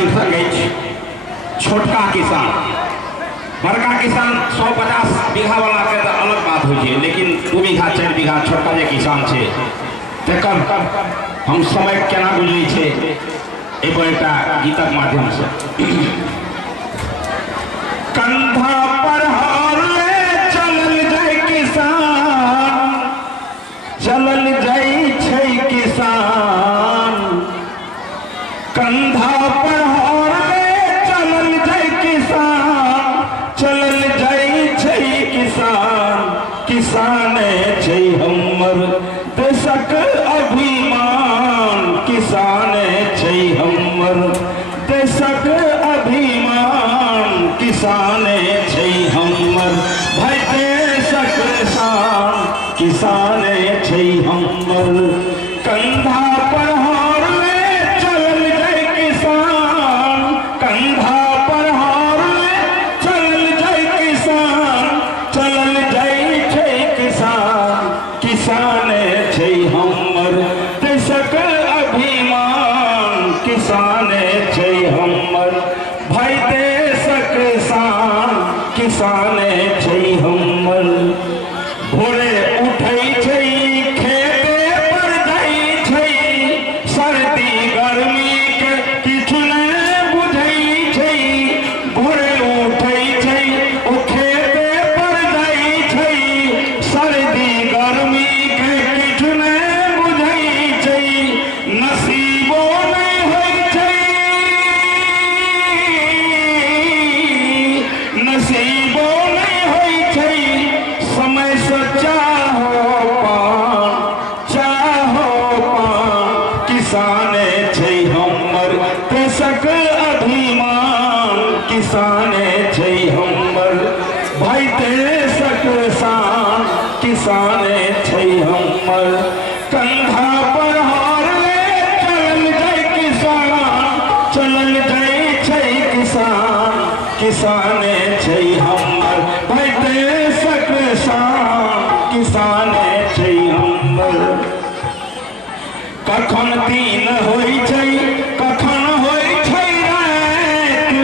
शीर्षक है छोटका किसान। बड़का किसान 150 बीघा वाला के तो अलग बात हो, लेकिन 2 बीघा 4 बीघा छोटका जे किसान है तकर हम समय केना गुजरी छे एगो एकटा गीतक माध्यम से। कंधा पर हार चलल जाय किसान, चलल जाय छै किसान। कंधा पर हार चलल जाय किसान, चलल जाय छै किसान। किसान छै हमर देशक अभिमान, किसान छै हमर देशक अभिमान। किसान छै हमर भाई देशक शान, किसान छै हमर। कंधा पर हार चलल जाय किसान, कंधा पर हार चलल जाय किसान, चलल जाय छै किसान। किसान छै हमर देशक अभिमान, किसान छै हमर भाई देशक शान। किसान छै हमर। भोरे उठै छै खेते पर जाइ छै, सर्दी गर्मी के किछु नहि बुझै छै। भोरे उठै छै ओ खेते पर जाइ छै, सर्दी गर्मी के किछु नहि बुझै छै। नसीबो नहि होइ छै, नसीबो नहीं होई छै। समय से चाहो पान, चाहो पान। किसान छै हमर देशक अभिमान, किसान छै हमर भाई देशक शान। किसान छै हमर। कंधा पर हार चलल जाय किसान, चलल जाय छै किसान। किसान छै हमर भाई देशक शान, किसान छै हमर। कखन दिन होइ छै कखन होइ छै रात,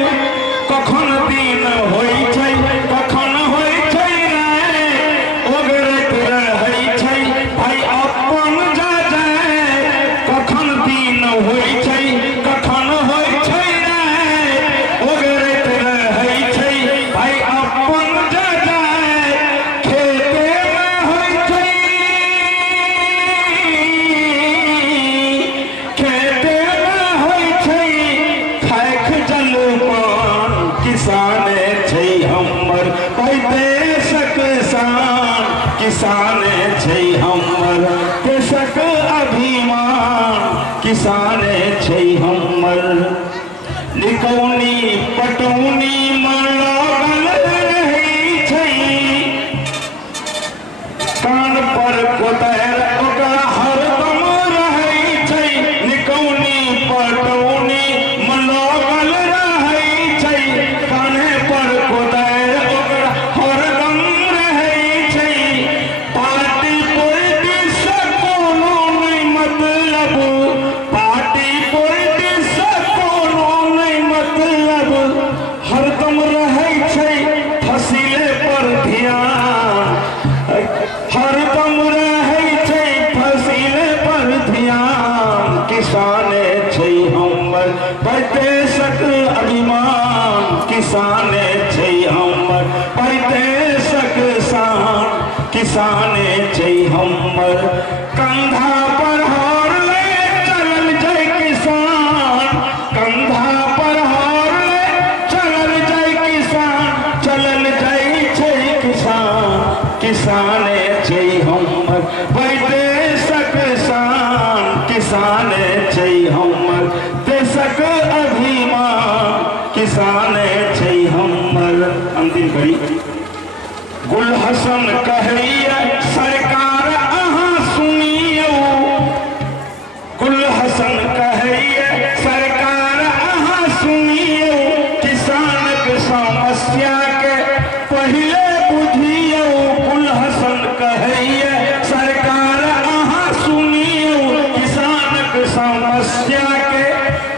कखन दिन होइ छै कखन होइ छै रात। ओगरैत रहै छै भाई अपन जा जाय, कखन दिन होइ छै कखन होइ छै रात। ओगरैत रहै छै भाई अपन जा जाय, खेते में होइ छै, खेते में होइ छै खाइक जलपान। किसान छै हमर भाई देशक शान, किसान छै हमर देशक अभिमान। किसान छै हमर। निकौनी पटौनी में लागल रहै छै, कान पर कोदारि ओकरा हरदम रहै छै। निकौनी पटौनी में लागल रहै छै, कान्हे पर कोदारि ओकरा हरदम रहै छै। पार्टी पॉलिटिक्स से कोनो नहीं मतलब, पार्टी पॉलिटिक्स से कोनो नहीं मतलब। हरदम रहै छै फसिले पर ध्यान, हरदम रहै छै फसिले पर ध्यान। किसान छै हमर भाई देशक अभिमान, किसान छै हमर भाई देशक शान। किसान छै हमर। कंधा पर हार चलल जाय किसान, कंधा पर हार चलल जाय किसान, चलल जाय छै किसान। किसान छै हमर भाई देशक शान, किसान छै हमर देशक अभिमान। किसान छै हमर। अंतिम कड़ी गुल हसन कहैया सरकार अहाँ सुनियौ, गुल हसन कहैया सरकार अहाँ सुनियौ। किसानक समस्या के पहिले बुझियौ, गुल हसन कहैया सरकार अहाँ सुनियौ। किसानक समस्या के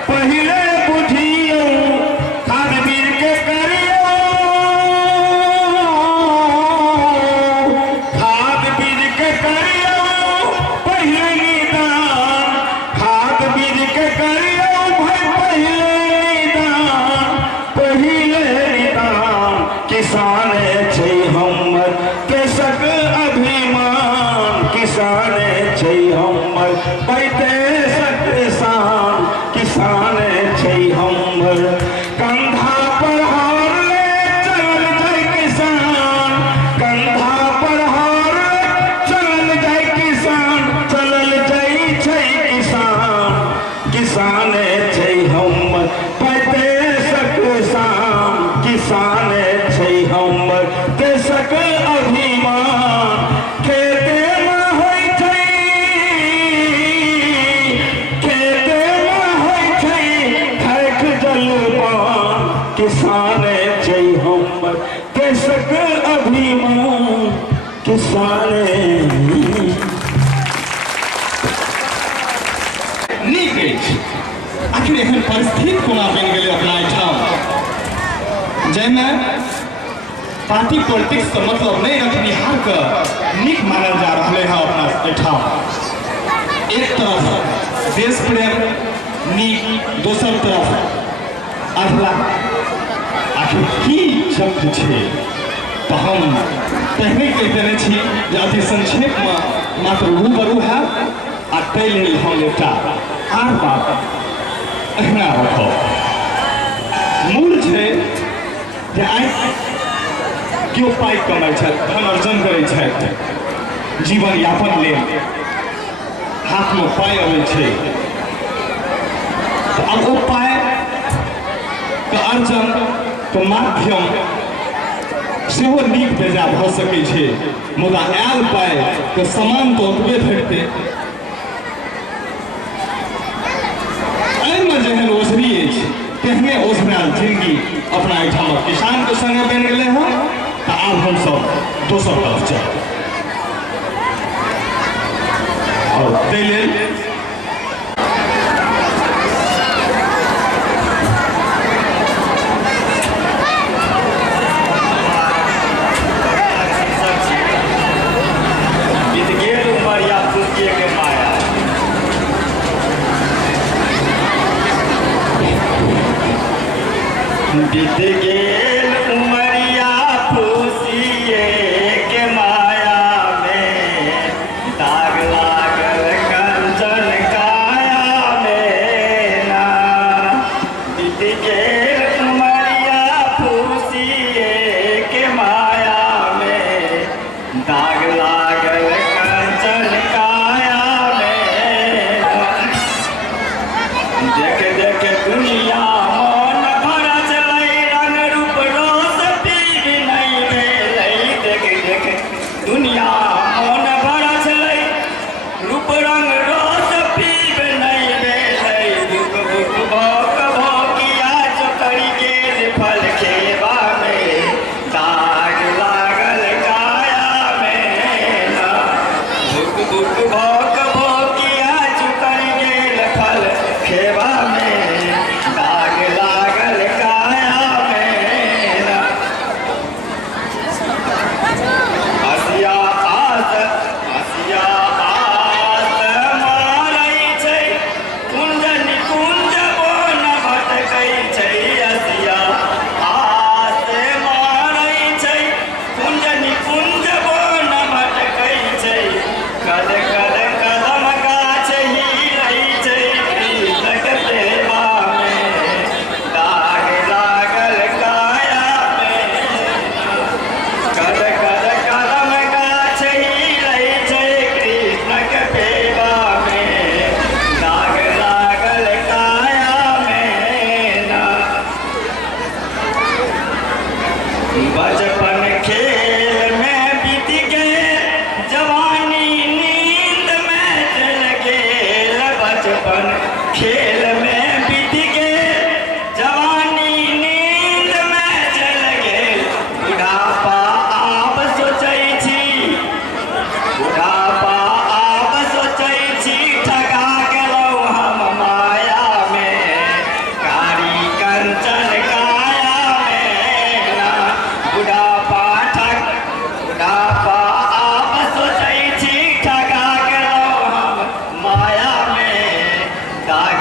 पहिले बुझियौ। हमर पैते किसान किसान छै हमर कंधा पर हार ले चल जाय किसान कंधा पर हार चल जाय किसान चलल जाय छै किसान किसान छै हमर पैते किसान किसान छै हमर देशक अभिमान खेते में होइ छै खेते में होइ छै खाइक जलपान किसान छै हमर देशक अभिमान किसान नीक अछि। आखिर एहन परिस्थिति कोना बनि गेलै अपना एहिठाम जाहिमे पार्टी पॉलिटिक्स का मतलब नहीं रखनिहार के नीक मानल जा रहा है अपना एहिठाम। एक तरफ देश प्रेम नीक दोसर तरफ अधला आखिर की शब्द छै तो हम पहले कह देने छी जे अति संक्षेप में मात्र रूबरू है आ ताहि लेल हम एकटा आर बात अहिना रखब। मूल छै जे आइ केओ पाइ कमाइ छथि धन अर्जन करै छथि जीवन यापन लेल हाथमे पाइ अबै छै तऽ आब ओ पाइके अर्जनके माध्यम सेहो नीक बेजा भऽ सकै छै मुदा आयल पाइके समान तऽ ओतबे भेटतै। एहिमे जेहन ओझरी अछि तेहने ओझरायल जिंदगी अपना एहिठाम किसान के संगे बनि गेलै हँ तऽ आब हमसब दोसर तरफ जायब और ताहि लेल बीत गेल उमरिया खुशिये के माया में दाग लागल कंचन काया में ना बीत गेल उमरिया खुशिये के माया में दाग लागल कंचन काया में देख देख दुनिया दुनिया मन भरा छलै रूप रंग रस पीब नहीं भेलै दुख बुक भक भकिया चकरी गेल फल खेबा में दाग लागल काया में ना दुख बुक भक भकिया चकरी गेल फल खेबा में दाग लागल काया में ना हसिया आस मारै छै कुंज निकुंज बन भटकै छै हसिया आस मारै छै कुंज निकुंज बन भटकै छै कद कद कदम गाछ हिलै छै कृष्णक सेवा में दाग लागल काया में कद कद कदम गाछ हिलै छै कृष्णक सेवा में दाग लागल काया में ना बचपन खेल में बीत गए जवानी नींद में चल गेल बचपन खेल में बीत गए जवानी नींद में चल गेल बुढ़ापा आप सोचै छी बुढ़ापा आप सोचै छी ठगा गेलहुँ हम माया में कारी कंचन काया में ना बुढ़ापा आप सोचै छी ठगा गेलहुँ हम माया में दाग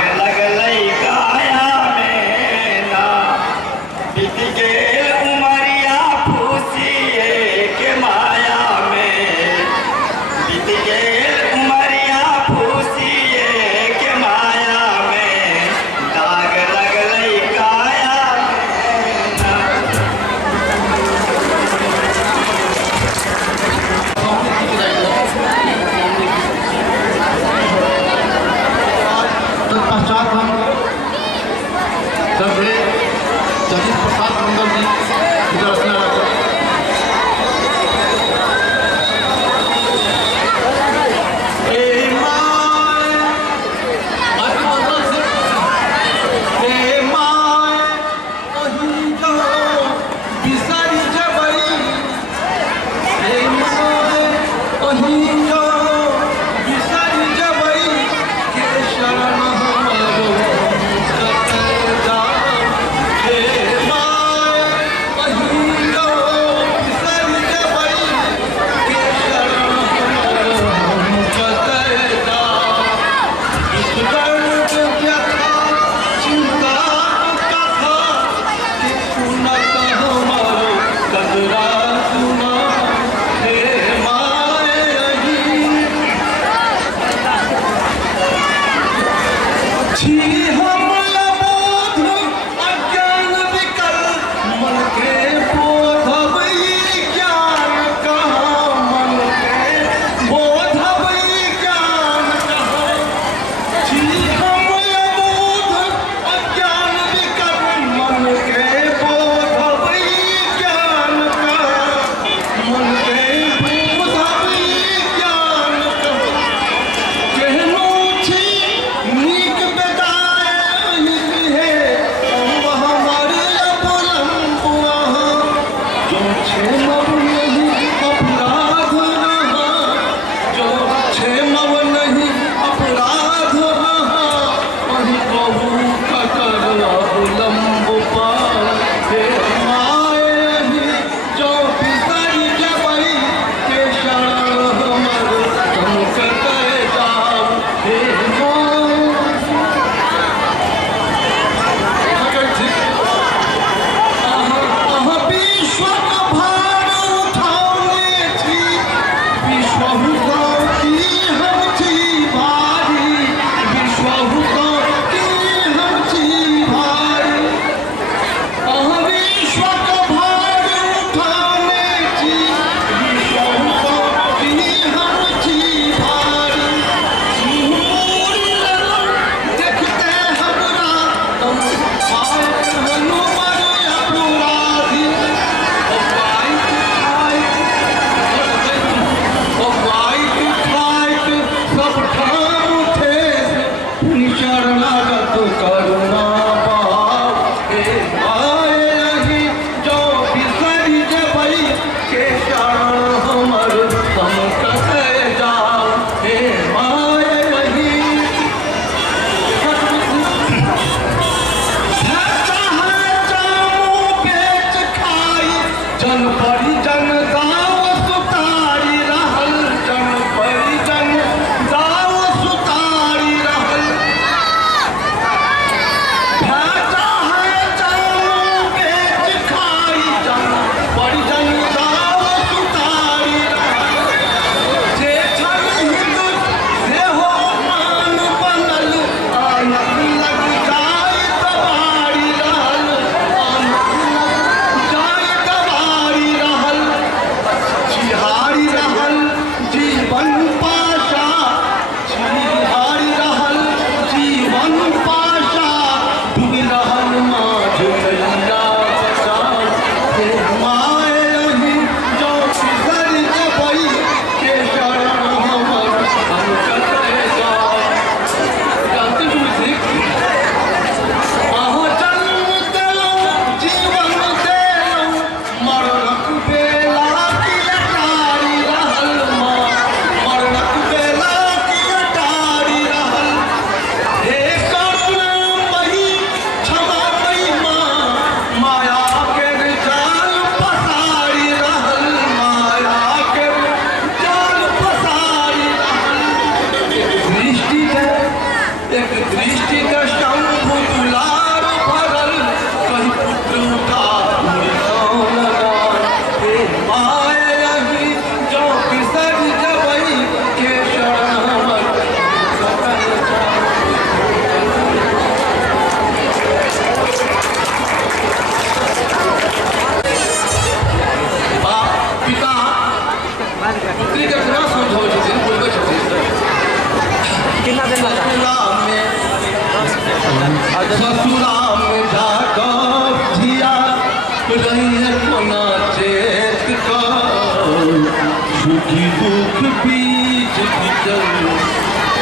ससुराल में जाकर जिया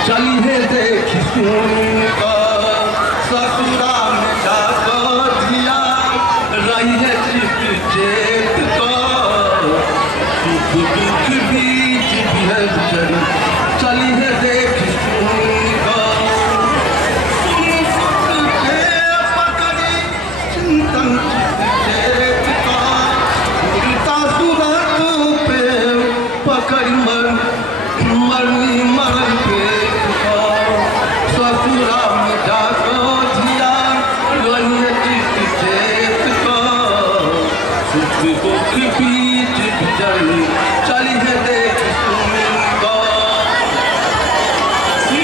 चली है देख सुनका ससुरा में जाको धिया रही है चित चेत को सुख दुख बीच बिहर चली चली है देख सुनका सुख के पकड़ी चिंतन चित चेत का उल्टा सुरत प्रेम पकड़ मरनी मरण पेट का ससुरा में जाको धिया रही चित चेत का सुख दुख बीच चली चली है देख सुनका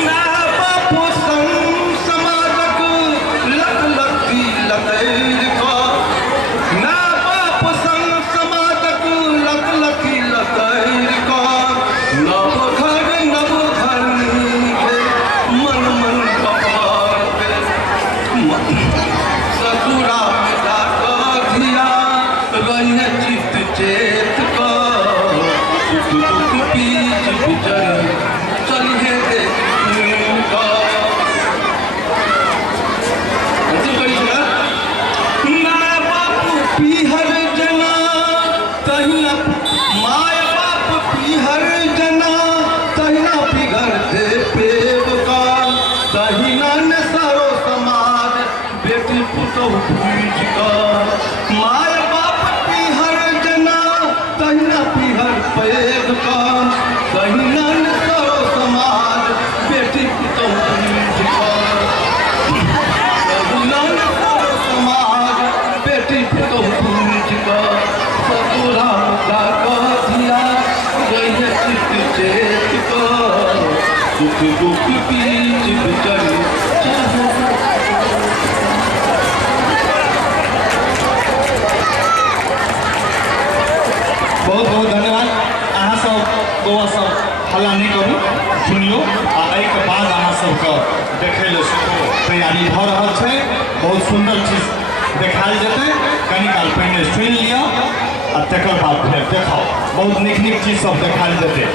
ना बापू संग समाजक लक लकी लकैर का ना बाप संग समाजक लक लकी लकैर का नव घर के मन मन कपार पे ससुरा में जाको धिया रही है चित चेत का सुख दुख बीच बिचर चली है देख सुनका ना बापू पीहर जना तहिया माय बाप पीहर जना तहिना पिघर दे पेब का तहिना न सारो समाज बेटी पुतहु भूज का माय बाप पीहर जना तहिना पिघर पेब का तहिना न सारो समाज बेटी पुतहु भूज का तहिना न सारो समाज बेटी पुतहु भूज का ससुरा जाको धिया रही है चित चेत का सुख दुख बीच बिचर बहुत बहुत धन्यवाद। अहाँ सब बौआ सब हल्ला नहीं करू, सुनियो आ एहिके बाद अहाँ सबके देखै लेल सेहो तैयारी भऽ रहल छै। बहुत सुंदर चीज देखायल जेतै, कनि काल पहिने सुनि लिअ आ तकर बाद फेर देखाउ। बहुत नीक नीक चीज सब देखायल जेतै।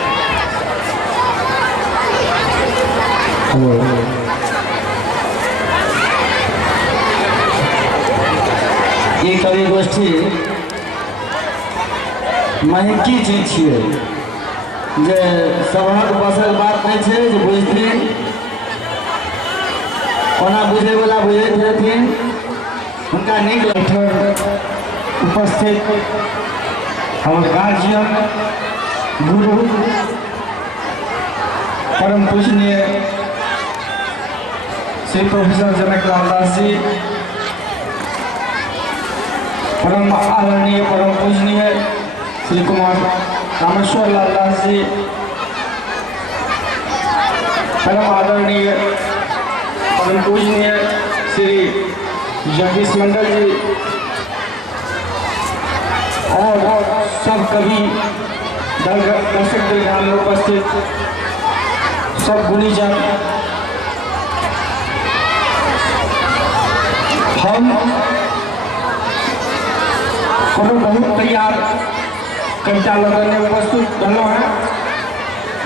ये कवि गोष्ठी महकी चीज छियै जे सभक बसल बात नहीं छै जे बुझथिन, ओना बुझैवला बुझैत हेथिन। हुनका नीक उपस्थित हमर गार्जियन गुरु परम पूजनीय श्री प्रोफेसर जनक लाल दास जी, परम आदरणीय परम पूजनीय श्री कुमार रामेश्वर लाल दास जी, परम आदरणीय परम पूजनीय श्री जगदीश मंडल जी और सब कवि दर्शक दीर्घा में उपस्थित सब गुणीजन, हम कोनो बहुत तैयार कविता लगन में प्रस्तुत भेलहुँ हैं,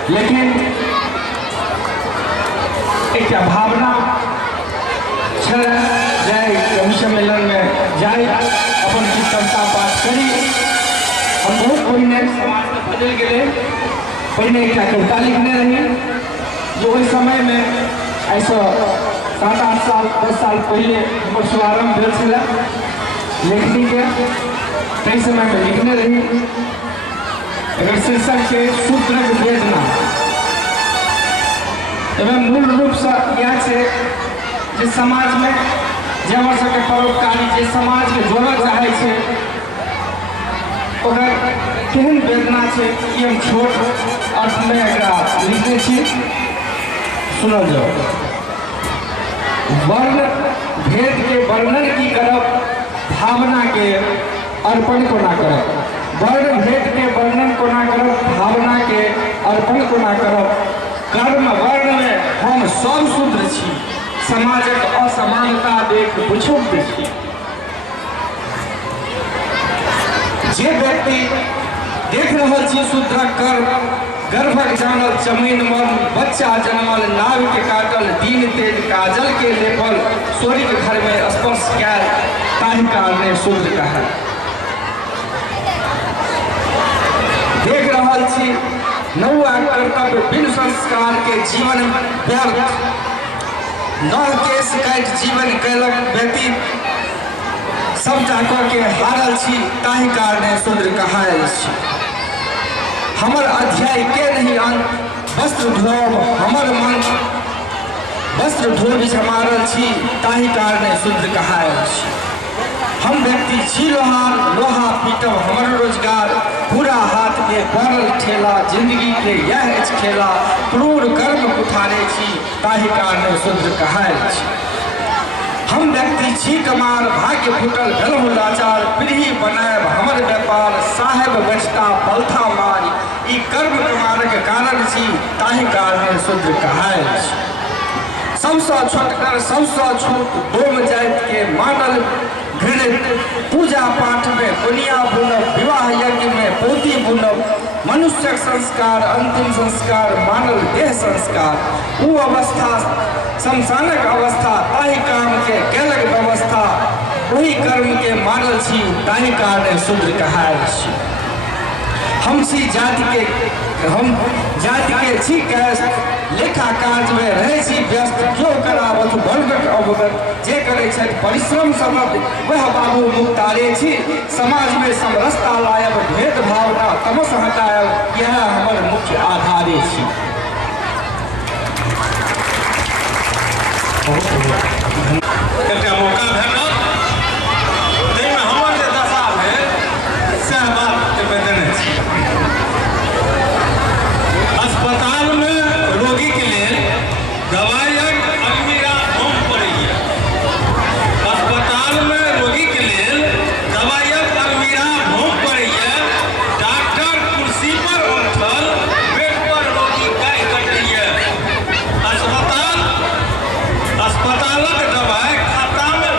लेकिन एक भावना छल जाए कवि सम्मेलन में जाए अपन की कविता पाठ करी। हम बहुत पहिने समाज में बदल गए, पहिने एक कविता लिखने रही जो उस समय में ऐसा 7-8 साल 10 साल पहले हमर शुभारंभ भेल छलै लेखनी के। कई समय में लिखने रही एकर शीर्षक के शूद्रक वेदना। एवं मूल रूप से यह है जे समाज में जे हमर सबके परोपकारी जे समाज के जोड़ऽ चाहे छै ओकर केहन वेदना छै ई हम छोट अर्थ में एकरा लिखने छी, सुनल जाओ। वर्ण भेद के वर्णन की करब, भावना के अर्पण को ना करब। वर्ण भेद के वर्णन को ना करब, भावना के अर्पण को ना करब। कर्म वर्ण में हम सब शूद्र छी, समाजक असमानता देख बुझुक छी। जे व्यक्ति देख रहल छी शूद्रक कर्म गर्भक जानल जमीन मन, बच्चा जन्मल नाव के काटल, दीन तेज काजल के लेपल, सोरी के घर में स्पर्श कैल, ताहि कारणे शूद्र कहा। देख रहल छी नौआ कर्तव्य बिन संस्कार के जीवन व्यर्थ, नह केस काटि जीवन कैलक व्यतीत, सबटा कऽ के हारल छी, ताहि कारणे शूद्र कहायल छी। हमर अध्याय के नहीं अंत, वस्त्र धोब हमर मन, वस्त्र धोबी मारल छी, ताहि कारणे शूद्र कहायल छी। हम व्यक्ति छी लोहार, लोहा पीटब हमर रोजगार, पूरा हाथ में पड़ल ठेला, जिंदगी के यह अछि खेला, क्रूर कर्म कुठारे छी, ताहि कारणे शूद्र कहायल छी। हम व्यक्ति छी कमार, भाग्य फुटल भेलहुँ लाचार, पीढ़ी बनायब हमर व्यापार, साहेब बचता बलथा मारी, ई कर्म कमारक कारण छी, ताहि कारणे शूद्र कहायल छी। सबसँ छोटकर सबसँ छोट डोम जाति के मानल घृणित, पूजा पाठ में कोनिया बुनब, विवाह यज्ञ में पोती बुनब, मनुष्यक संस्कार अंतिम संस्कार मानल देह संस्कार, ऊ अवस्था शमशानक अवस्था, ताहि काम के केलक व्यवस्था, वही कर्म के मानल छी, ताहि कारणे शूद्र कहायल छी। हम छी जाति के छी कैस्त, लेखा काज में रहे छी व्यस्त, क्यों करावत वर्गक अवगत, जे करे छथि परिश्रम समर्थ, वह बाबू मुक्तारे छी, समाज में समरसता लायब, भेद भावना तमस हटायब, यह हमर मुख्य आधारे छी। एकटा मौका भेटल ताहिमे हमर जे दशा भेल सएह बात देने छी। अस्पताल में रोगी के लेल दवाइक अलमीरा होम पड़ैए, अस्पताल में रोगी के लेल दवाइक अलमीरा होम पड़ैए, डॉक्टर कुर्सी पर उठल, बेड पर रोगी गाय कटैए, अस्पतालक दवाई खाता में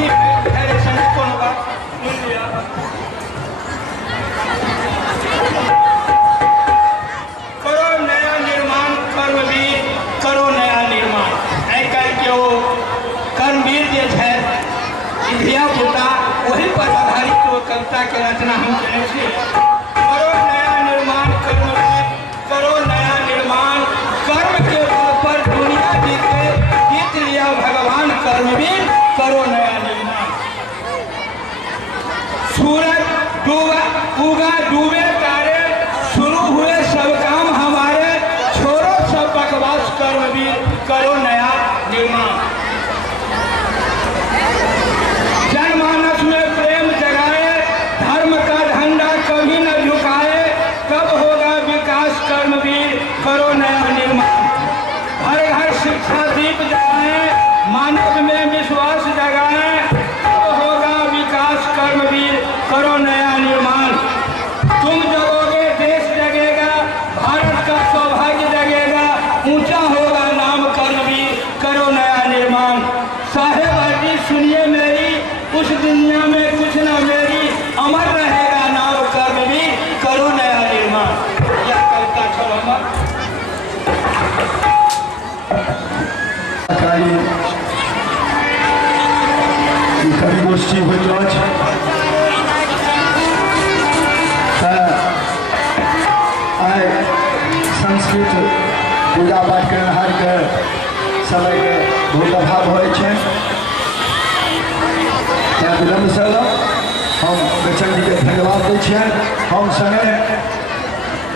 ठीक है ऐसा नहीं कौन बात सुन लिया करो नया निर्माण कर्मवीर करो नया निर्माण ऐ कह के वो कर्मवीर जे है धिया पुता वही पर आधारित वो कविता के रचना हम करें छी करो नया निर्माण कर्मवीर करो नया निर्माण कर्म के बल पर दुनिया जीत लिया भगवान कर्मवीर करो नया निर्माण सूरज डूबा उगा डूबे तारे शुरू हुए सब काम हमारे छोड़ो सब बकवास कर्मवीर करो नया निर्माण जनमानस में प्रेम जगाए धर्म का झंडा कभी न झुकाए कब होगा विकास कर्मवीर करो नया निर्माण हर घर शिक्षा दीप जगाए मानव में विश्वास जगाए कब होगा विकास कर्मवीर करो नया निर्माण तुम जगोगे देश जगेगा भारत का सौभाग्य जगेगा ऊंचा होगा नाम कर्मवीर करो नया निर्माण साहेब जी सुनिए मेरी उस दुनिया में कुछ न मेरी अमर रहेगा नाम कर्मवीर करो नया निर्माण यह कविता छो अमर कवि गोष्ठी होइत अछि आइ संस्कृत पूजा पाठ करनिहारके समयके बहुत अभाव होइ छै तैँ विलम्बसँ हम बच्चन जीके धन्यवाद दै छियनि हम सङ्गे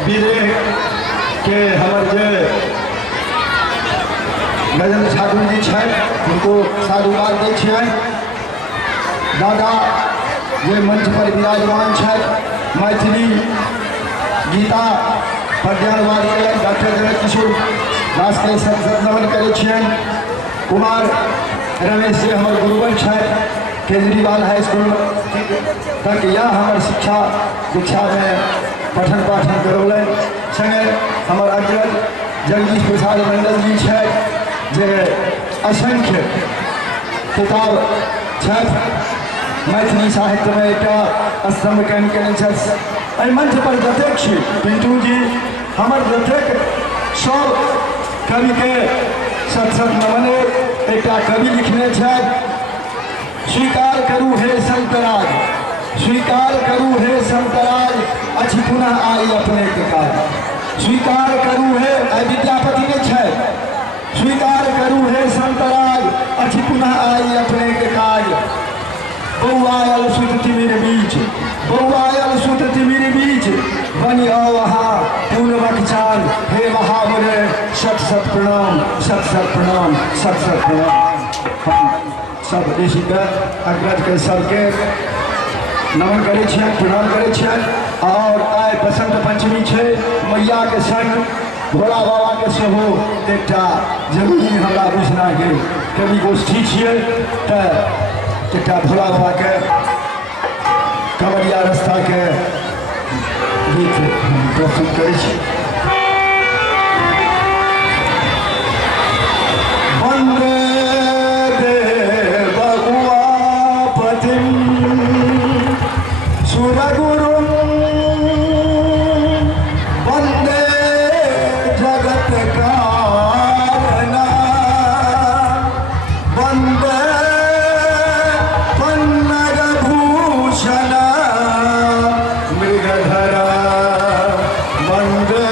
विदेहके हमर जे गजेंद्र ठाकुर जी छथि हुनको साधुवाद दै छियनि दादा जे मंच पर विराजमान छथि मैथिली गीता पर ज्ञानवाद कयलनि डॉक्टर जनक किशोर दासके सत नमन करै छियनि कुमार रमेश जी हमर गुरुवन छथि केजरीवाल हाई स्कूल तक यह हमर शिक्षा दीक्षा में पठन पाठन करौलनि संगे हमर अग्रज जगदीश प्रसाद मंडल जी छथि जे असंख्य किताब छथि मैथिली साहित्य में एक स्तंभ कयने केने छथि एहि मंच पर जतेक छी पिंटू जी हमर जतेक सब कवि के सत सत नमन एक कवि लिखने छथि स्वीकार करूँ हे संतराज स्वीकार करूँ हे संतराज अछि पुनः आई अपने के काज स्वीकार करूँ हे विद्यापति ने छथि स्वीकार करूँ हे संतराज अछि पुनः आई अपने के काज बौआयल सुत तिमिर बीच बौआयल सुत तिमिर बीच बनी अवहा पूर्ण बखचान हे महामुरे सत सत प्रणाम सत सत प्रणाम सत सत प्रणाम हम सब ऋषिके अग्रजके सबके नमन करै छियनि प्रणाम करै छियनि और आइ बसंत पंचमी छै मैयाके संग भोला बाबाके सेहो एकटा जरूरी हमरा बुझना गेल कवि गोष्ठी छियै तऽ एकटा भोला बाबाके कवरिया रास्ताके गीत हम प्रस्तुत करै छी वन्दे सुरगुरुं वन्दे जगत्कारणं वन्दे पन्नगभूषणं मृगधरं वन्दे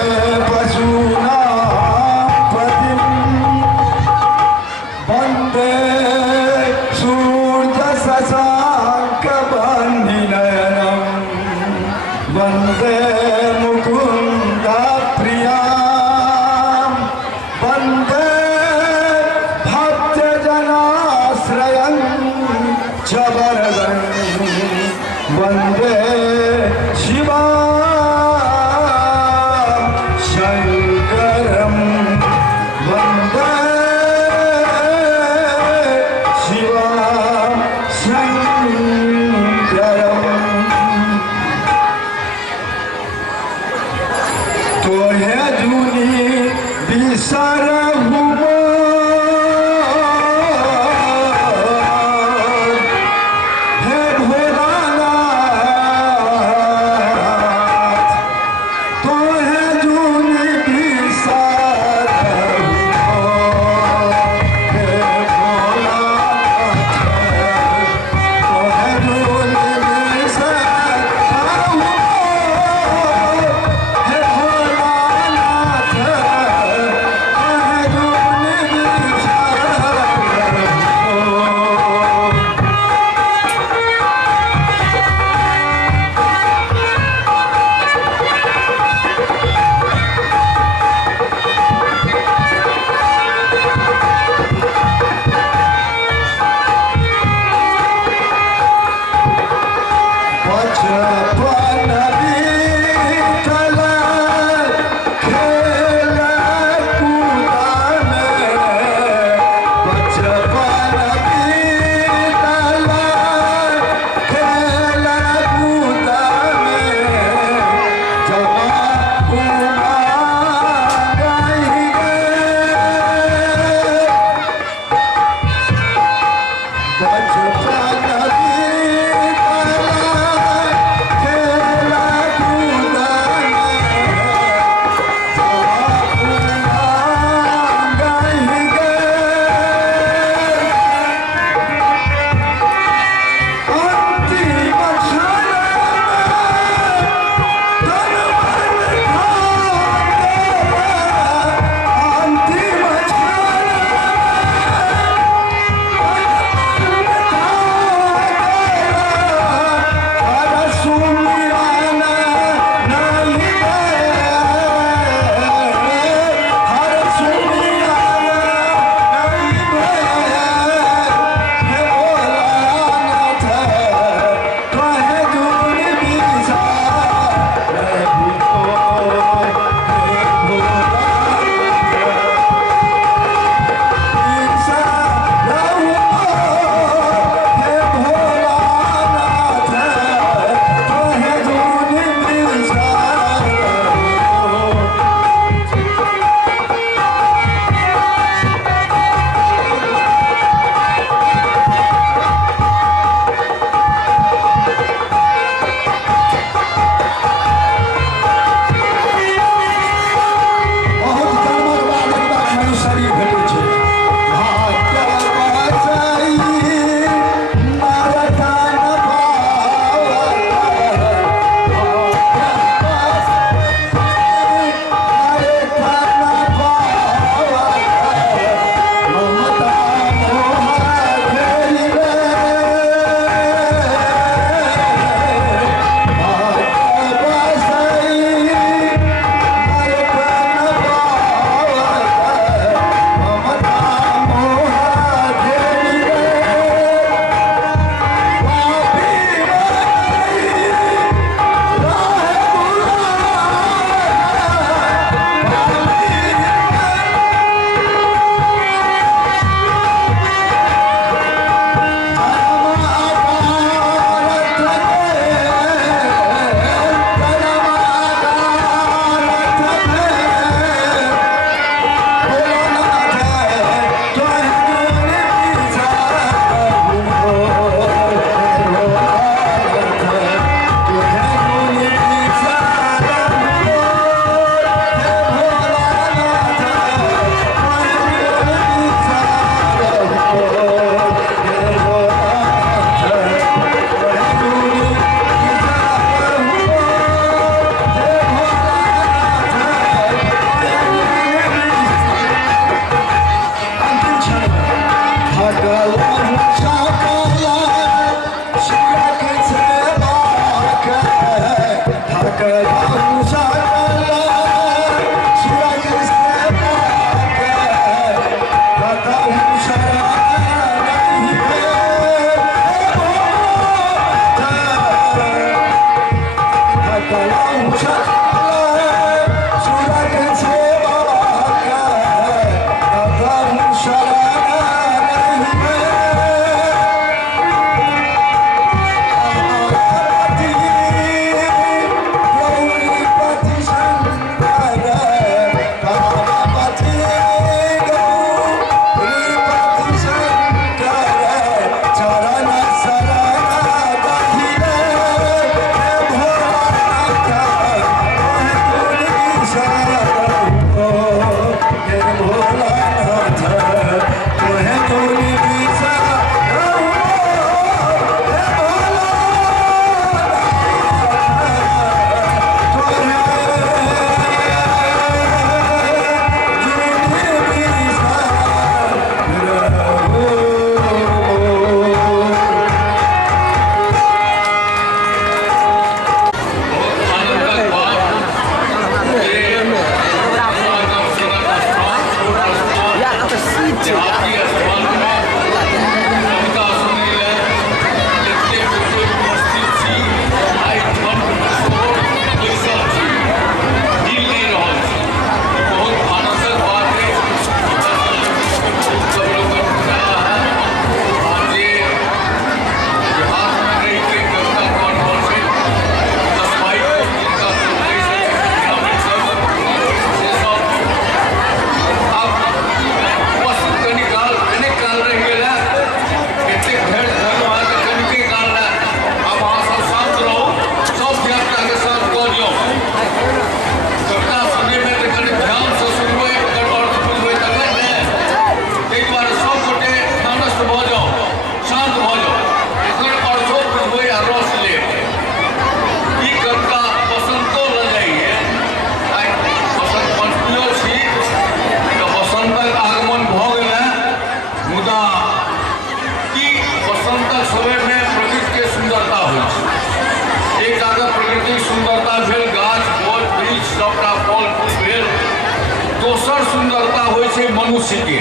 मनुष्य के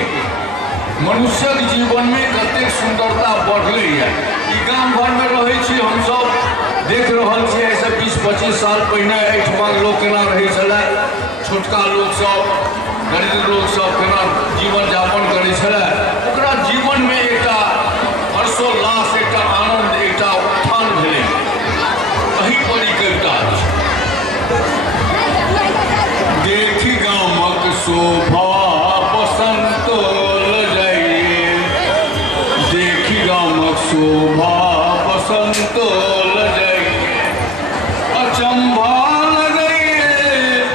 मनुष्यक जीवन में कतेक सुंदरता बढ़ले है। गाम घर में रहे छी हम सब देख रहल छी। ऐसे 20-25 साल पहले एहिठाम लोग केना रहे छले, छोटका लोग सब गरीब लोग सब केना जीवन यापन करे छले, ओकरा जीवन में एकटा हर्षोल्लास, एकटा आनंद, एकटा उत्थान भेलै। एही पर ई कविता देखी गामक शोभा बसंत लजाइए, देखी गामक शोभा बसंत लजाइए, अचंभा लगाइए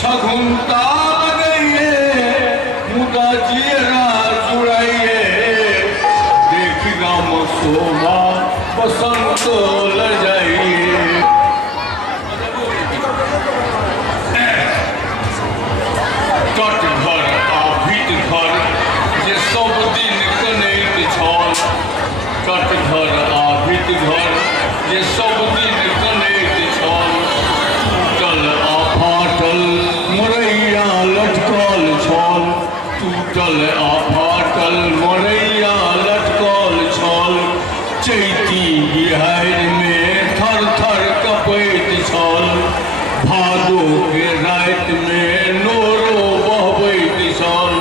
छघुंता लगाइए, मुदा जियरा जुड़ाइए, देखी गामक शोभा बसंत लजाइए। तट घर आ भीत घर जे सब दिन कनैत छल, तट घर आ भीत घर जे सब दिन कनैत छल, टूटल आ फाटल मरैया लटकल छल, टूटल आ फाटल मरैया लटकल छल, चैती बिहारि में थर थर कपैत छल, भादो के राति में नोरो बहबैत छल,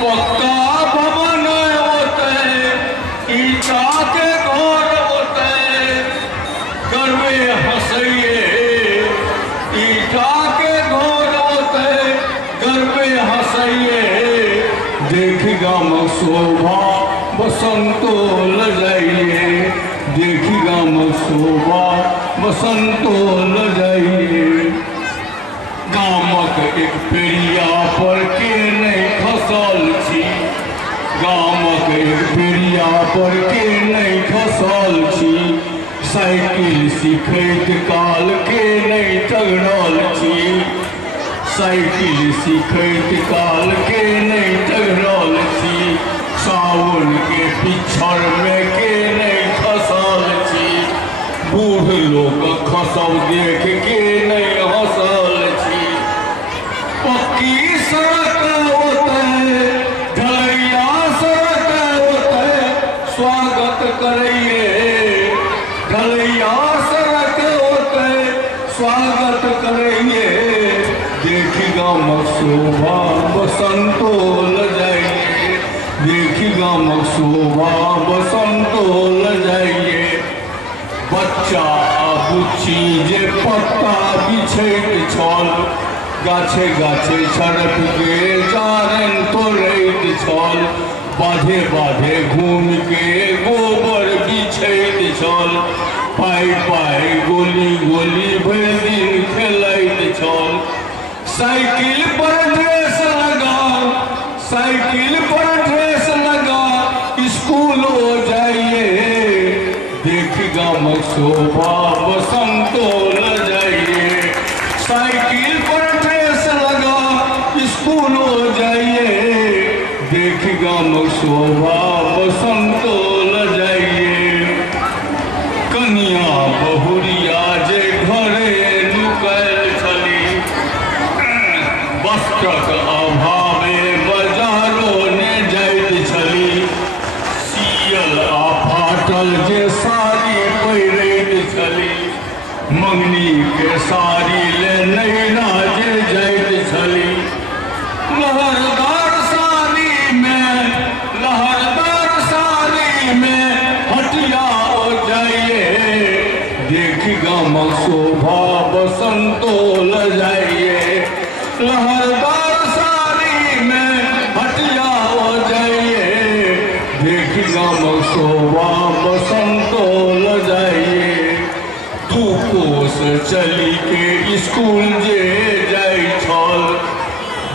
पक्का भवन ओतै ईटा के घर ओतै गर्वे हंसैये, ईटा के घर ओतै गर्वे हंसैये, देखी गामक शोभा बसंतो लजाइए, देखी गामक शोभा बसंतो लजाइए। गामक एक पेड़िया पर के नहीं खसल छी, गामक एक पेड़िया पर के नहीं खसल छी, साइकिल सिखैत काल के नहीं टगरल छी, साइकिल सिखैत काल के नहीं टगरल छी, सावन छड़ में के नहीं खसल छी बूढ़ लोग खसब देख के नहीं हंसल छी पक्की सड़क होते ढलैया सड़क होते स्वागत करिए ढलैया सड़क होते स्वागत करिए देखी गामक शोभा बसंतोल जाइए देखी गामक शोभा बसंतोल जाइए बच्चा बुच्ची जे पत्ता बिछैत छल गाछे गाछे सड़क के जारन तोड़ैत छल बाधे बाधे घूम के गोबर बिछैत छल पाई पाई गोली गोली भरि दिन खेलैत छल साइकिल पर ड्रेस लगा साइकिल पर ड्रेस लगा स्कूल हो जाइए देख गामक शोभा बसंतोल जाइए साइकिल पर ड्रेस लगा स्कूल हो जाइए देख गामक शोभा बसंतोल जाइए कनिया बहुरिया जे घरे नुकल छली वस्त्रक अभावे बाजारो ने जाइत छली सियल आ फाटल जे साड़ी पहिरैत छली मंगनी के साड़ी ले नैना जे जाइत छली लहरदार साड़ी में हटिया हो जाइए देख गामक शोभा बसंतोल जाइए लहरदार साड़ी में हटिया हो जाइए देख गामक शोभा बसंतोल जाइए तू कोस चली के स्कूल जे जाई छल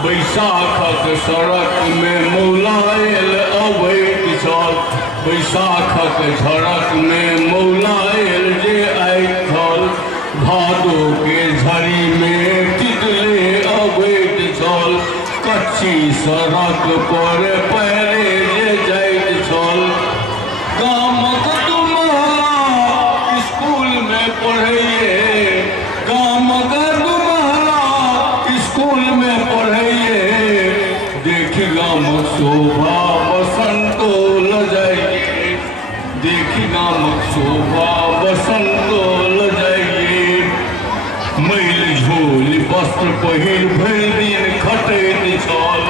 बैसाखक सड़क में मौलायल अबैत छल बैसाखक सड़क में मौलायल जे आइत छल भादो के झड़ी में तितले अबैत छल कच्ची सड़क पर पैरे जे जाइत छल गामक तुम्हारा स्कूल में पढ़िए गामक तुम्हारा स्कूल में पढ़िए देख गामक शोभा बसंतोल जाइए देख गामक शोभा बसंतोल जाइए मैल झोल वस्त्र पहिर भरि दिन खटैत छल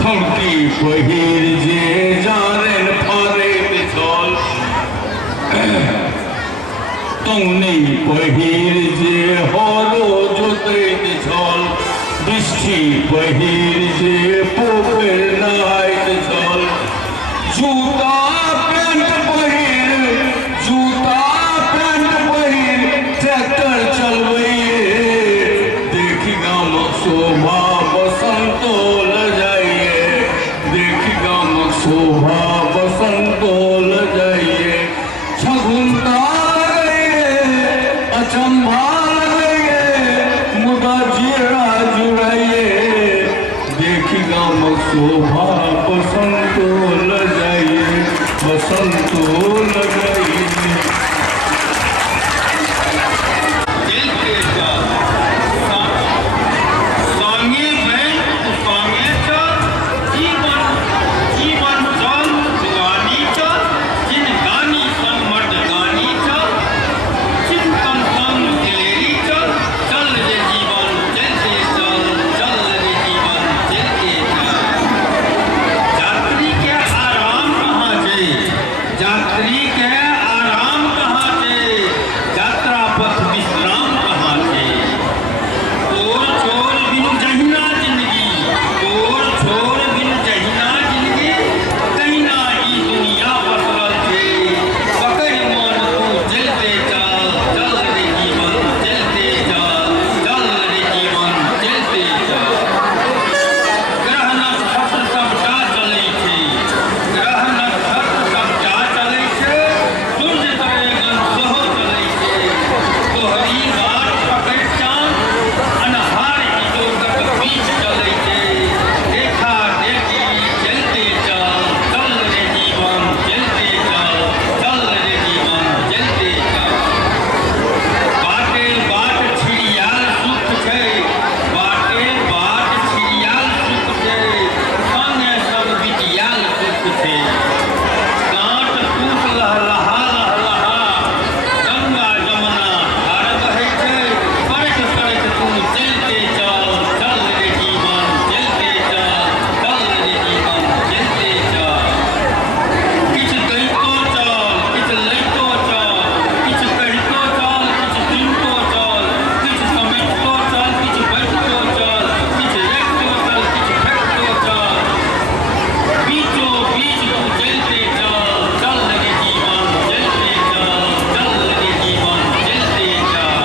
खमकी पहिर जे जारनि फाड़ैत छल तौनी पहिर जे हरो जोतैत छल बिष्ठी पहिर जे पोखरि नहाइत छल जूता पैंट पहिर ट्रैक्टर चलबैए देख गामक शोभा बसंतोल जाइए देख गामक शोभा बसंतोल जाइए छगुंता अचंभा लगे मुदा जीरा जुड़ाइए देख गामक शोभा बसंतोल जाइए बसंतोल जाइए छे कांट टूट लहलहा लहलहा गंगा जमुना धार बहै छै सड़क सड़क तू चलते चल चल रे जीवन चलते चल चल रे जीवन चलते चल किछ दैतो चल किछ लैतो चल किछ कहितो चल किछ कीनतो चल किछ समेटतो चल किछ बैठतो चल किछ रखतो चल किछ फेंकतो चल बीचो बीच तू चलते चल चल रे जीवन चलते चल चल रे जीवन चलते चल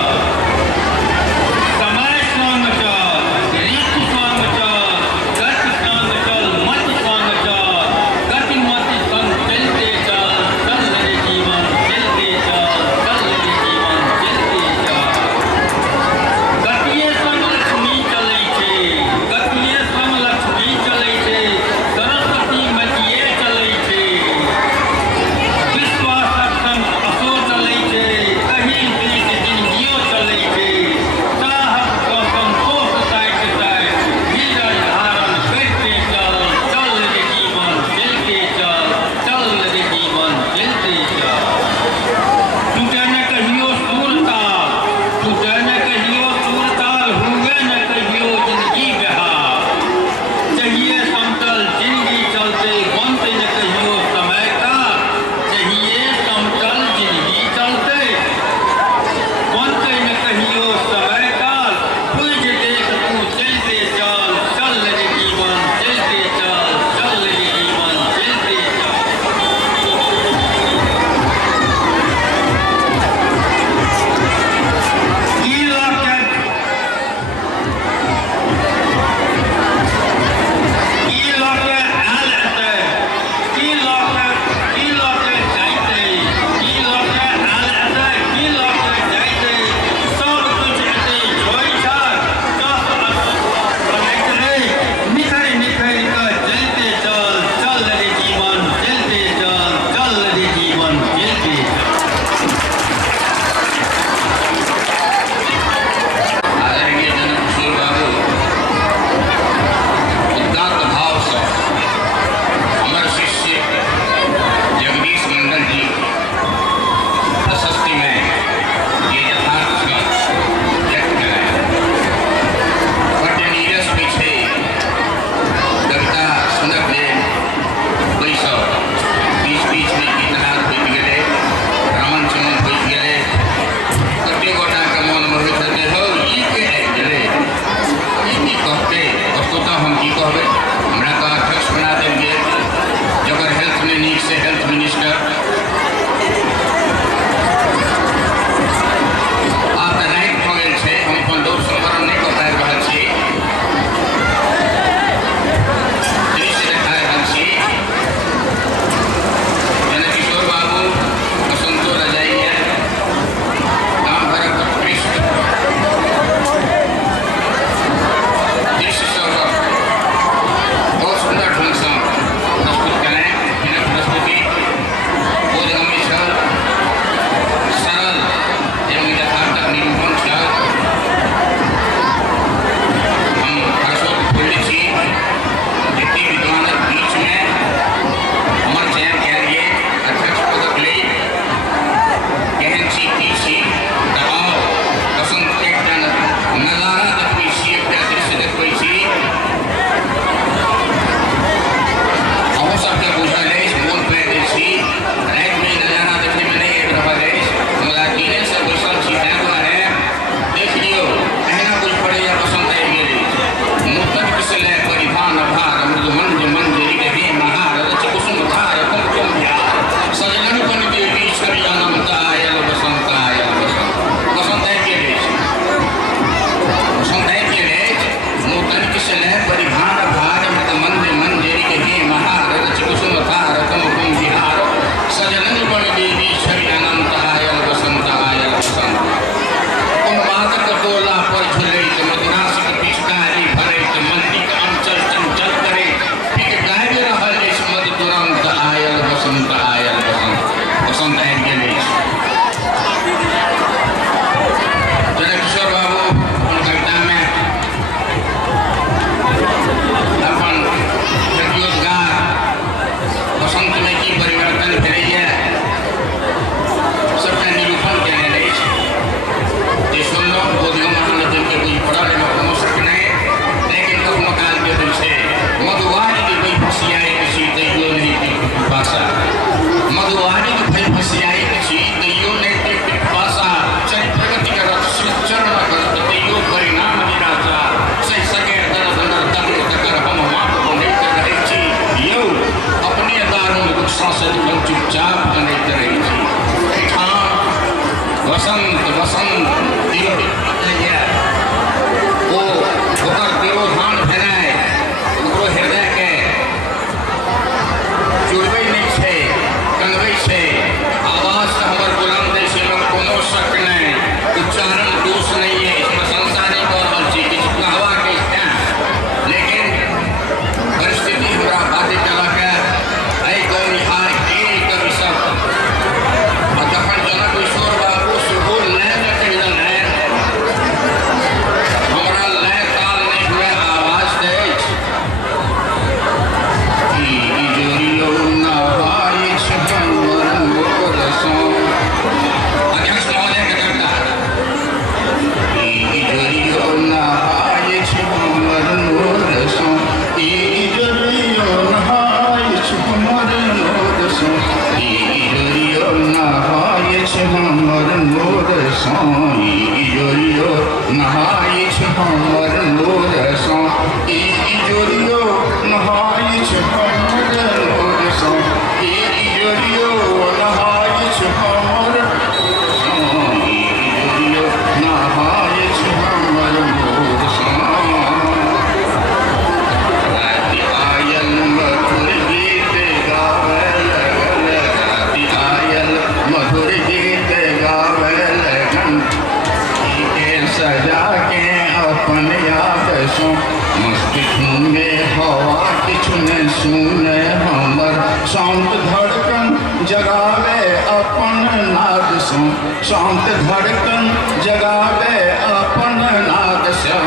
समय संग चल ऋतु संग चल गति संग चल मत संग चल गति मत संग चलते चल चल रे जीवन चलते चल चल रे जीवन चलते चल गतिये संग लक्ष्मी चलै छै गतिये संग लक्ष्मी चलै छै सरस्वती मतिये चलै छै विश्वासक संग असो चलै छै कहीं बीत जिंदगियो चलै छै चाहत क संतोष ताकि धीरज धारण करते चल चल रे जीवन चलते चल चल रे जीवन चलते चल टूटे न कहियो सूरताल टूटे न कहियो सूरताल हुए न कहियो जिंदगी बेहाल चाहिए समतल जिंदगी चलते बनते न कहियो समय का चाहिए समतल जिंदगी चलते बनते न कहियो समय काल बुझ देख तू चलते चल चल रे जीवन चलते चल चल रे जीवन चलते चल ई लके आल एतै ई लके जाइतै ई लके आल एतै ई लके जाइतै सब कुछ एतै छोड़ि छाड़ दस बनैत रे निखरि निखरि कऽ चलते चल चल रे जीवन चलते चल चल रे जीवन चलते चल आदरणीय जनक किशोर बाबू उदात्त भाव से हमर शिष्य जगदीश मंडल जी प्रशस्ति में ये यथार्थ का व्यक्त करें बट नीरस भी छे कविता सुनक लेल बैसब बीच बीच में गीतनाद होइत गेलै रमन चमन होइत गेलै कते गोटा के मन में होइत हेतै हौ ई के आबि गेलै ई की कहतै वस्तुतः हम की कहबै हमरा तऽ अध्यक्ष बना देल गेल जकर हेल्थ में नीक से हेल्थ मिनिस्टर आब तऽ राति भऽ गेल छै हम अपन दौड़ संवरण नहि कऽ पाबि रहल छी दृश्य देखा रहल छी जनक किशोर बाबू बसंतो रजाइया गाम घरक उत्कृष्ट दृश्य सब बहुत सुंदर ढंग से प्रस्तुत करें हिनक प्रस्तुति बोधगम्य छल सरल एवं यथार्थक निरूपण छल हम हर्षोत्फुल्ल छी जतेक विद्वानक बीच में हमर चयन कयल गेल अध्यक्ष पदक लेल केहन छी की छी तऽ आउ बसंत एकटा नजारा देखबै छी एकटा दृश्य देखबै छी अहूँ सबके बुझल अछि मोन पारि दै छी राति में नजारा देखै में नहि आबि रहल अछि मुदा दिने से बैसल छी ताहि दुआरे देख लियौ एहिना बुझि पड़ैया बसंत आबि गेल अछि नूतन किसले परिधान भार मृदु मंज मंजरी हे महार रच कुसुम धार कुमकुम बिहार सजलन बन देवी छवि अनंत आयल बसंत बसंत आबि गेल अछि बसंत आबि गेल अछि नूतन किसले परिधान भार मृदु मंज मंजरी हे महार रच कुसुम धार कुमकुम बिहार सजलन बन देवी छवि अनंत आयल बसंत उन्मादक डोला पर झुलैत मधुरासिक पिचकारी भरैत मंदिक अंचल चंचल करैत पिक गाबि रहल अछि मध तुरंत आयल बसंत बसंत आबि गेल अछि जनक किशोर बाबू अपन कविता में अपन प्रतियोजगार हंसा सदिखन चुपचाप बनैत रहै छी। एहिठाम वसंत वसंत ओ ओकर तिरोधान भेनाइ ओकरो हृदयके जुड़बै नहि छै, कनबै छै। आवाज तऽ हमर बुलंद अछि, एहिमे कोनो शक नहि, उच्चारण दोष नहि अछि, प्रशंसा नहि कऽ रहल छी, किछु कहबाक अछि तेँ। लेकिन परिस्थिति हमरा बाध्य केलक एहि गौनिहार के कवि सब। आ जखन जनक किशोर बाबू सेहो लय में कहिलन हमरा लय ताल नहीं हुए आवाज दै अछि। ई जोड़ियो नहाइ छै हमर मोर सँ। अध्यक्ष महोदय के कविता। ई जोड़ियो नहाइ छै हमर मोर सँ। ई जोड़ियो नहाइ छै हमर मोर सँ। ई जोड़ियो नहाइ छै हमर मोर सँ। ई जोड़ियो नहाइ छै हमर मोर सँ। ई जोड़ियो नहाइ छै हमर मोर सँ। ई जोड़ियो नहाइ छै हमर सँ। ई जोड़ियो नहाइ छै हमर मोर सँ। राति आयल मधुर गीत गाबै लगल। राति आयल मधुर गीत गाबै लगन। के सजा के अपन याद सो मस्त झूमे हवा किछु ने सुने हमर शांत धड़कन जगावे अपन नाद सो। शांत धड़कन जगावे अपन नाद सो।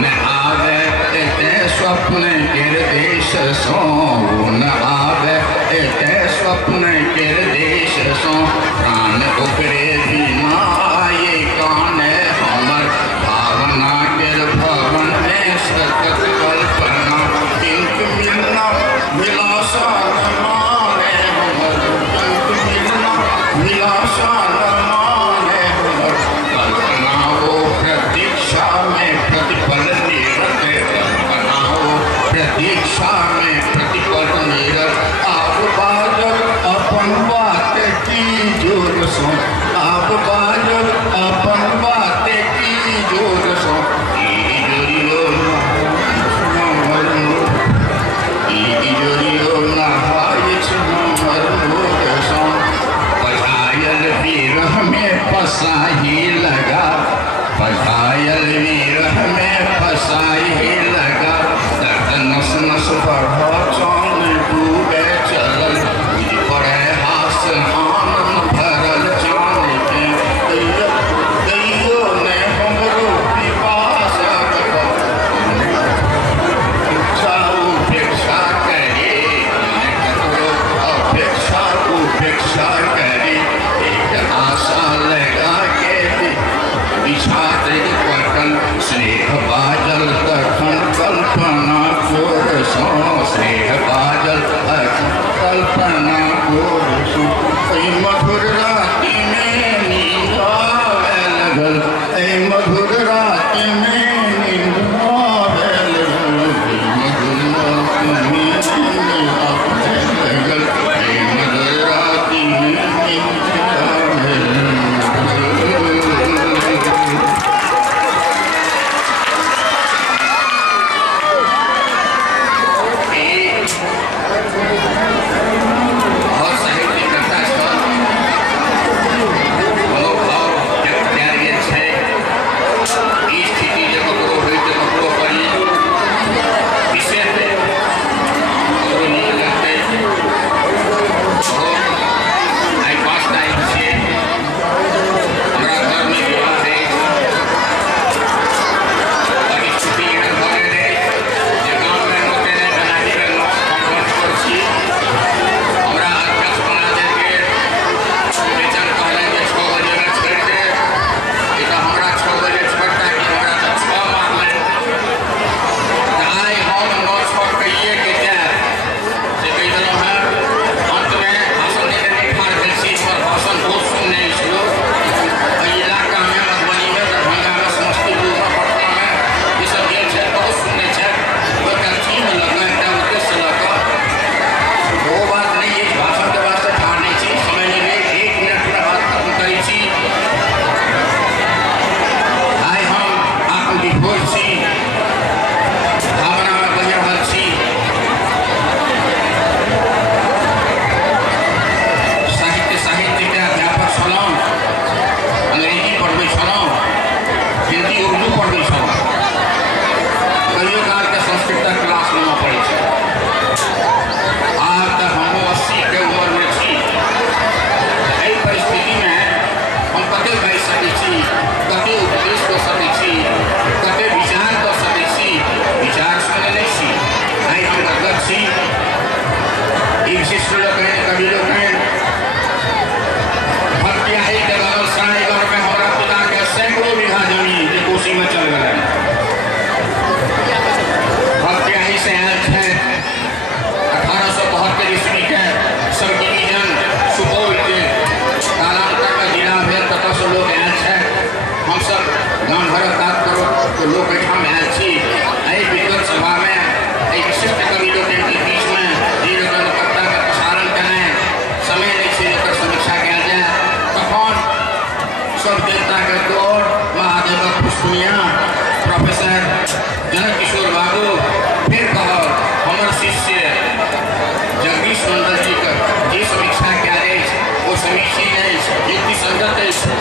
न आवे एते स्वप्न केर देश सो। न आवे एते स्वप्न केर देश सो। प्राण ओकरे बिना ये काने हमर भावना केर भवन में सतत कल्पना। इंक मिलना विलासा न माने हमर। इंक मिलना विलासा न माने हमर। कल्पना वो प्रतीक्षा में प्रतिपल निरत। कल्पना वो प्रतीक्षा में प्रतिपल निरत। आप बाजब अपन बात की जोर सो। आप बाजब अपन बात की जोर सो। ई जोड़ियो हमर मोर। ई जोड़ियो नहाइ छै हमर मोर सँ। पढ़ायल विरह में फसाही लगा। पढ़ायल विरह में फसाही लगा। दर्द नस नस बढ़ चान डूबे चलल। बुझ पड़े हास आनंद भरल चान के। दैयो ने हमरो पिपासा उपेक्षा करे। अपेक्षा उपेक्षा करे। एक आशा लगा के बिछा दे पटन। स्नेह बाजल तखन कल्पना चोर सँ। स्नेह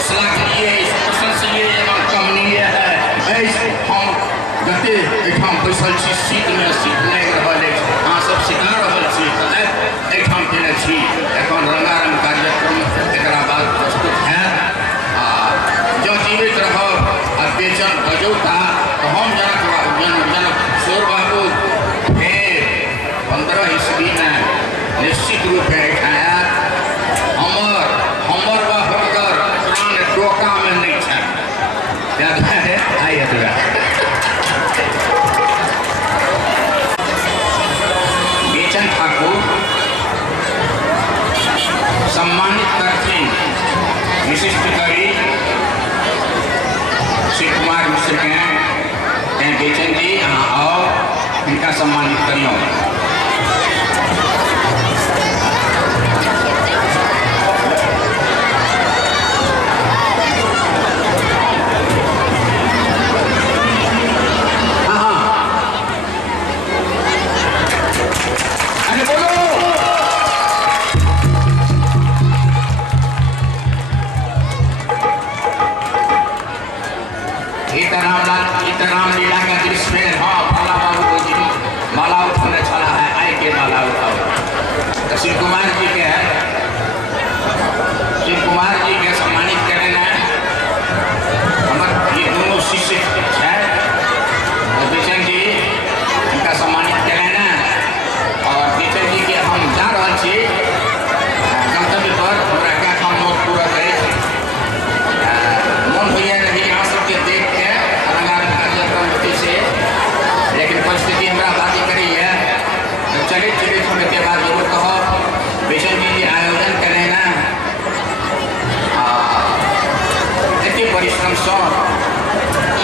श्लाघनीय प्रशंसनीय एवं कमनीय है। ऐसे हम जते एठाम बैसल छी सीट में सीट नहीं रहल अछि, अहाँ सब सिखा रहल छी एठाम केने छी। एखन रंगारंग कार्यक्रम एकरा बाद प्रस्तुत हैत। जँ जीवित रहब आ बेचन बजौता तो हम जनक किशोर बाबू फेर 15 ईस्वी में निश्चित रूप में एठाम आयत। हमर व हुनकर प्राण डोका में नहीं छै। बेचन ठाकुर सम्मानित करथिन विशिष्ट कवि शिव कुमार मिश्र के। बेचन जी अहाँ आओ, इनका सम्मानित करियो। रामलीला का दृश्य में भोला बाबू को जी माला उठाने चला है। आए के माला उठाओ। तो शिव कुमार जी के सम्मानित करना है। हमारे ये दोनों शिष्य है बेचन जी, इनका सम्मानित करना। और बेचन जी के हम जा रहा छी गंतव्य पर। हमारा क्या काम नोट पूरा करे मन भैया नहीं यहाँ सबके देख के से, लेकिन परिस्थिति हमारा बातें करी है। चलित होने के बाद जरूर कहो बेचन जी आयोजन करें ना। इतने परिश्रम से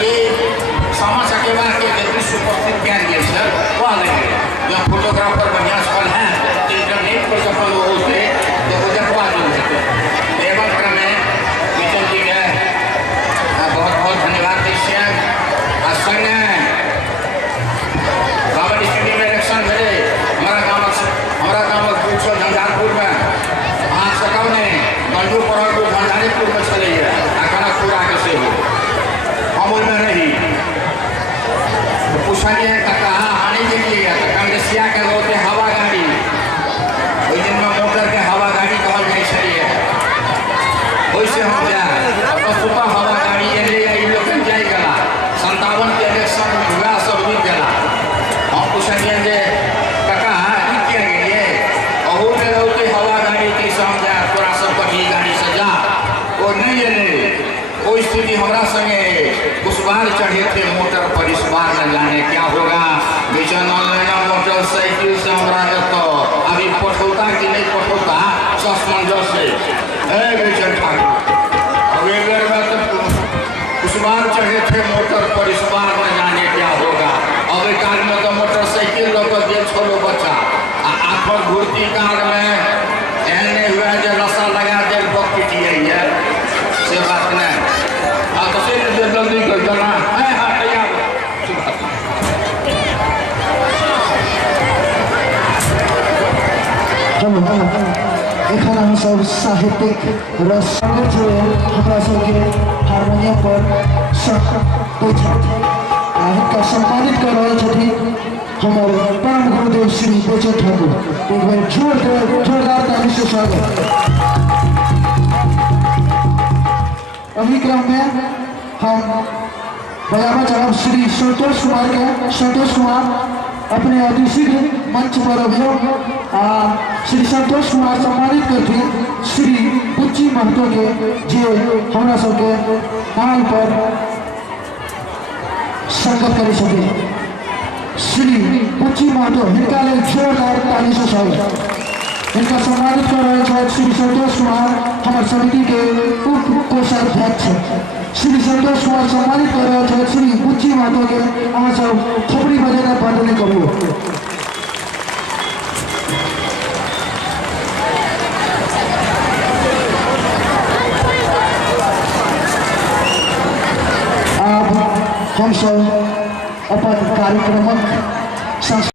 ये सामा चकेवा के दृश्य उपस्थित किया गया सर वह लगे जो फोटोग्राफर बढ़िया सफल है इंटरनेट पर सफल हो उसे तो वो देखवा जो एवं क्रम में बेचन जी के बहुत बहुत धन्यवाद दीजिए। बाबा स्टेडियम में इलेक्शन भेजे हमारा गाँव झंझारपुर में अहाँ सकल ने गंजू पड़ल झंझारपुर में चले कनकपुर आगे से हो हम में रही तो पूछलिए कहाँ हानि देलिए तो कांग्रेसिया के होते हवा गाड़ी ओहि दिन में मोटर के हवा गाड़ी कहल जाए छलिए। ओइसे हम जाए सुबह हवा गाड़ी एले लोग जाए गला 57 के इलेक्शन में हुआ सब भी गला। हम पूछलिए जे कका क्या गेलिए अहू में रहते हवा गाड़ी के समझा तोरा सब कभी गाड़ी से जा वो नहीं एले। कोई स्थिति हमारा संगे उस बार चढ़े थे मोटर पर, इस बार न जाने क्या होगा। बेचन मोटरसाइकिल से हमारा तो अभी पठौता कि नहीं पठौता ससमंजस से बेचन ठाकुर उस बार चढ़े थे मोटर पर, इस बार न जाने क्या होगा। अब एक कार में तो मोटरसाइकिल लोग दिए छोड़ो बच्चा आखिर घूरती कार में एहने हुआ जो रस्सा लगा दे पिटिए है से बात नहीं। अब तो सिर्फ जल्दी कर देना है। हाँ तैयार एखन हम सब साहित्यिक रस हमारा सबके हारमोनियम पर इनका सम्मानित कर रहे थे हमारे परम गुरुदेव श्री बेचन ठाकुर। एक बार जोरदार ताली से स्वागत। अभी क्रम में हम बजावा जनाब श्री संतोष कुमार अपने अतिशीघ्र मंच पर अभियोग श्री संतोष कुमार सम्मानित करते श्री बुच्ची महतो के जे हमारा सबके नाल पर संगत कर सके। श्री बुच्ची महतो इनका लिए जोरदार ताली से स्वागत। इनका सम्मानित कर रहे हैं श्री संतोष कुमार हमारे समिति के उप कोषाध्यक्ष। श्री संतोष कुमार सम्मानित कर रहे हैं श्री बुच्ची महतो के हम सब थोड़ी बजाना बंद करो। हम सब अपन कार्यक्रमक